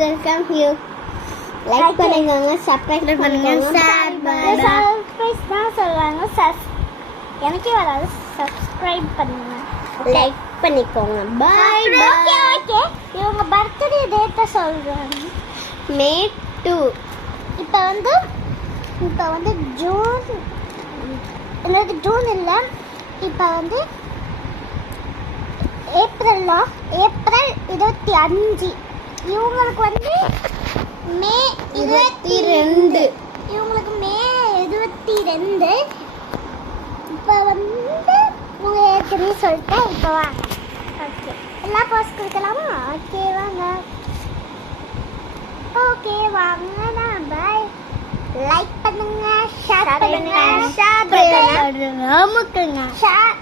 Welcome you. Like பண்ணுங்க, subscribe பண்ணுங்க, share பண்ணுங்க. சப்ஸ்கிரைப் தான் சொல்றாங்க. எனக்கே வராது. சப்ஸ்கிரைப் பண்ணுங்க, லைக் பண்ணிக்கோங்க. Bye bye. ஓகே. இவங்க பர்த்டே டேட்டை சொல்றாங்க. மே 2. இப்போ வந்து ஜூன் இல்லை, இப்போ வந்து ஏப்ரல் 25. இவங்களுக்கு வந்து மே 22. இவங்களுக்கு மே 22. இப்போ வந்து உங்க ஏற்கனவே சொல்லிட்டேன். இப்போ வாங்க. ஓகே, எல்லா போஸ்ட் கொடுக்கலாமா? ஓகே வாங்க. ஓகே வாங்க. பாய். லைக் பண்ணுங்க, ஷேர் பண்ணுங்க, ஷேர் பண்ணுங்க. ஷேர்